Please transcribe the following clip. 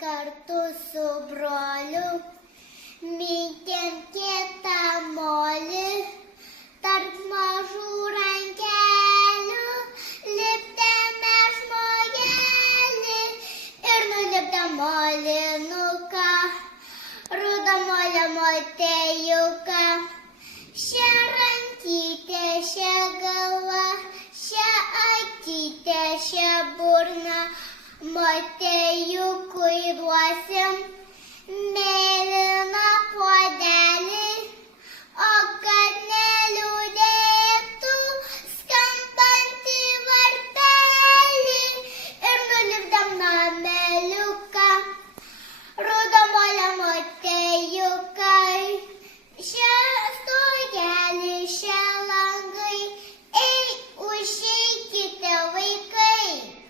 kartu su broliu, mintėm kitą molį, tarp mažų rankelių, lipdėme žmogelį ir nulipdėm molinuką, rudą molio motėjuką. Šia rankytė, šia galva, šia akytė, šia burna, motėjukui duosim mėlyną puodelį, o kad neliūdėtų skambantį varpelį ir nulipdėm nameliuką, rudo molio motėjukai. Šia stogelį, šia langai, ei, užeikite vaikai.